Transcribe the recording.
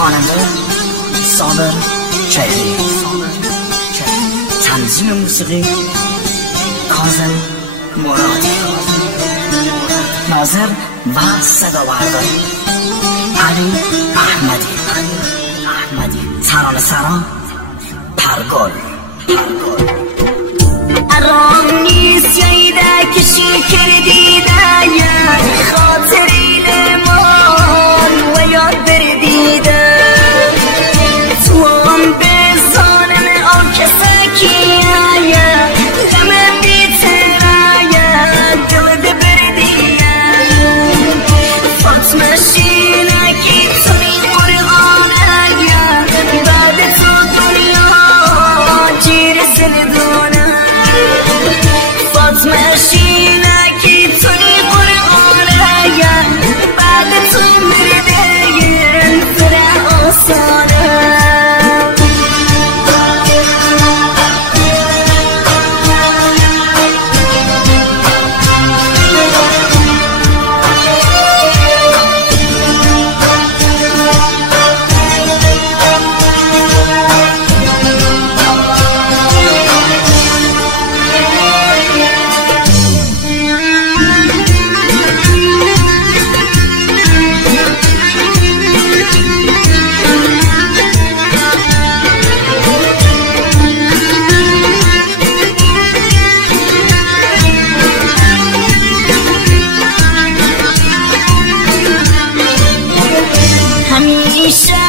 خواننده صابر چهری، تنظیم موسیقی کاظم مرادی، ناظر و صداورداری علی احمدی، ترانه سرا پرگل. ارام نیست یایده کشی کردی دایم خاطری نمان و یاد بردیده تو هم بزانم آن کسکی آیم لمن بیتر آیم دل بردیم فاطمه شینکی توی قرآن آیم بعد تو دنیا جیر سندونه فاطمه شینکی توی قرآن آیم بعد تو مردیم سر آسانه همیشه